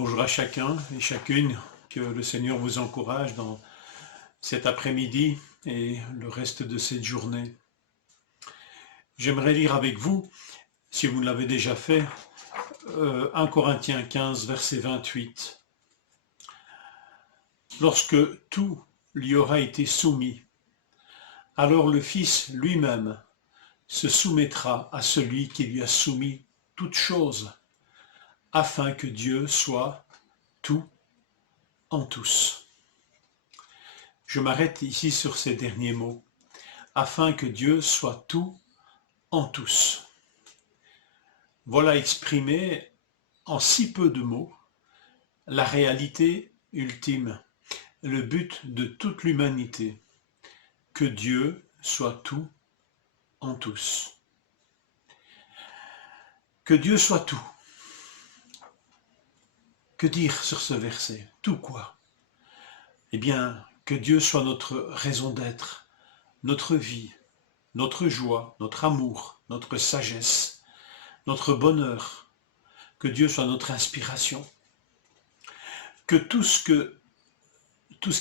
Bonjour à chacun et chacune, que le Seigneur vous encourage dans cet après-midi et le reste de cette journée. J'aimerais lire avec vous, si vous ne l'avez déjà fait, 1 Corinthiens 15, verset 28. Lorsque tout lui aura été soumis, alors le Fils lui-même se soumettra à celui qui lui a soumis toutes choses, afin que Dieu soit tout en tous. Je m'arrête ici sur ces derniers mots, afin que Dieu soit tout en tous. Voilà exprimé en si peu de mots la réalité ultime, le but de toute l'humanité, que Dieu soit tout en tous. Que Dieu soit tout. Que dire sur ce verset? Tout quoi? Eh bien, que Dieu soit notre raison d'être, notre vie, notre joie, notre amour, notre sagesse, notre bonheur. Que Dieu soit notre inspiration. Que tout ce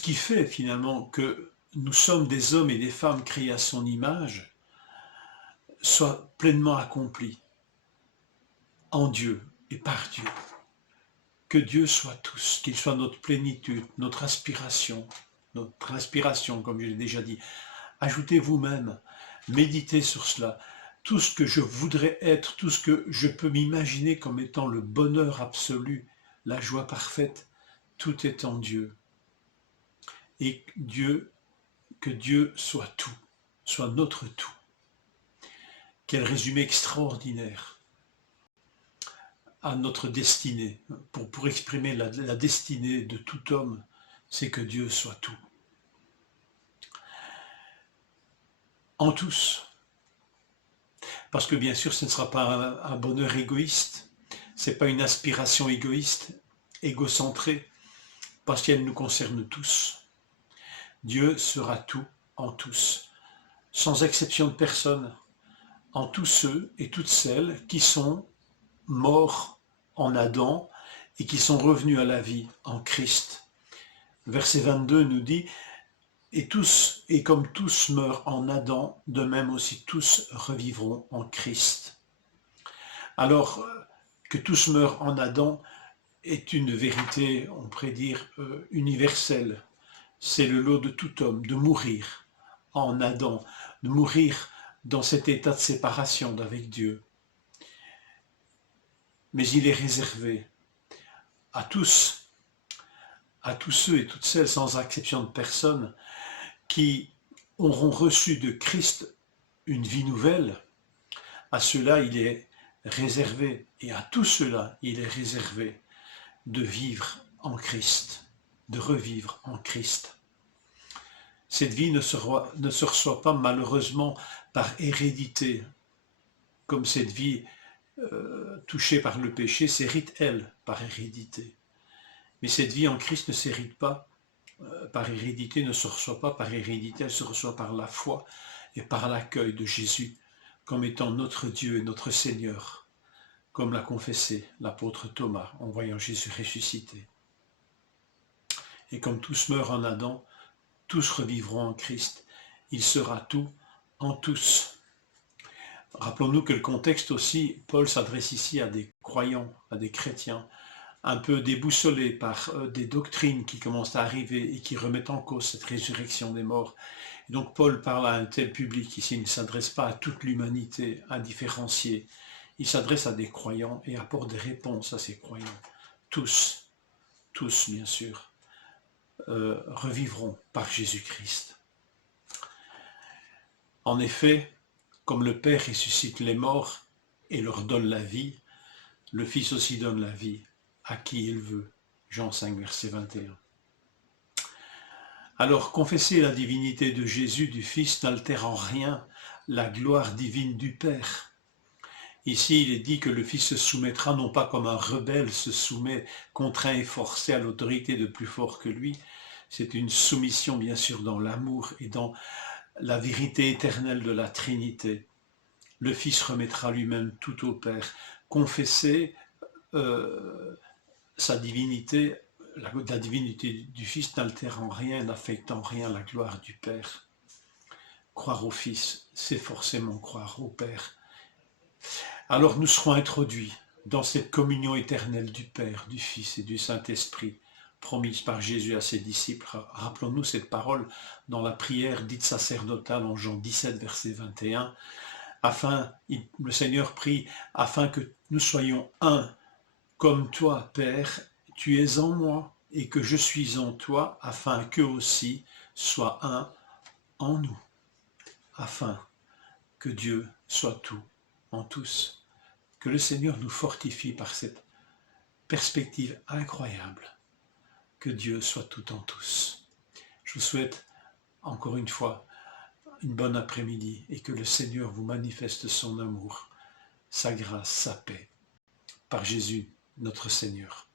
qui fait finalement que nous sommes des hommes et des femmes créés à son image soit pleinement accompli en Dieu et par Dieu. Que Dieu soit tous, qu'il soit notre plénitude, notre inspiration, comme je l'ai déjà dit. Ajoutez vous-même, méditez sur cela. Tout ce que je voudrais être, tout ce que je peux m'imaginer comme étant le bonheur absolu, la joie parfaite, tout est en Dieu. Et que Dieu soit tout, soit notre tout. Quel résumé extraordinaire à notre destinée, pour exprimer la destinée de tout homme, c'est que Dieu soit tout. En tous. Parce que bien sûr, ce ne sera pas un bonheur égoïste, ce n'est pas une aspiration égoïste, égocentrée, parce qu'elle nous concerne tous. Dieu sera tout en tous, sans exception de personne, en tous ceux et toutes celles qui sont morts en Adam et qui sont revenus à la vie en Christ. Verset 22 nous dit « Et comme tous meurent en Adam, de même aussi tous revivront en Christ. » Alors, que tous meurent en Adam est une vérité, on pourrait dire, universelle. C'est le lot de tout homme, de mourir en Adam, de mourir dans cet état de séparation d'avec Dieu. Mais il est réservé à tous ceux et toutes celles, sans exception de personne, qui auront reçu de Christ une vie nouvelle. À ceux-là, il est réservé, et à tous ceux-là, il est réservé de vivre en Christ, de revivre en Christ. Cette vie ne se reçoit pas malheureusement par hérédité, comme cette vie touchée par le péché s'hérite, elle, par hérédité. Mais cette vie en Christ ne s'hérite pas par hérédité, ne se reçoit pas par hérédité, elle se reçoit par la foi et par l'accueil de Jésus comme étant notre Dieu et notre Seigneur, comme l'a confessé l'apôtre Thomas en voyant Jésus ressuscité. Et comme tous meurent en Adam, tous revivront en Christ. Il sera tout en tous. Rappelons-nous que le contexte aussi, Paul s'adresse ici à des croyants, à des chrétiens, un peu déboussolés par des doctrines qui commencent à arriver et qui remettent en cause cette résurrection des morts. Et donc Paul parle à un tel public ici, il ne s'adresse pas à toute l'humanité indifférenciée. Il s'adresse à des croyants et apporte des réponses à ces croyants. Tous bien sûr, revivront par Jésus-Christ. En effet, comme le Père ressuscite les morts et leur donne la vie, le Fils aussi donne la vie à qui il veut. Jean 5, verset 21. Alors, confesser la divinité de Jésus, du Fils, n'altère en rien la gloire divine du Père. Ici, il est dit que le Fils se soumettra non pas comme un rebelle se soumet, contraint et forcé à l'autorité de plus fort que lui. C'est une soumission, bien sûr, dans l'amour et dans la vérité éternelle de la Trinité. Le Fils remettra lui-même tout au Père. Confesser sa divinité, la divinité du Fils n'altère en rien, n'affecte en rien la gloire du Père. Croire au Fils, c'est forcément croire au Père. Alors nous serons introduits dans cette communion éternelle du Père, du Fils et du Saint-Esprit, promise par Jésus à ses disciples. Rappelons-nous cette parole dans la prière dite sacerdotale en Jean 17, verset 21. Le Seigneur prie afin que nous soyons un, comme toi, Père, tu es en moi et que je suis en toi, afin qu'eux aussi soient un en nous, afin que Dieu soit tout en tous. Que le Seigneur nous fortifie par cette perspective incroyable, que Dieu soit tout en tous. Je vous souhaite encore une fois une bonne après-midi et que le Seigneur vous manifeste son amour, sa grâce, sa paix, par Jésus notre Seigneur.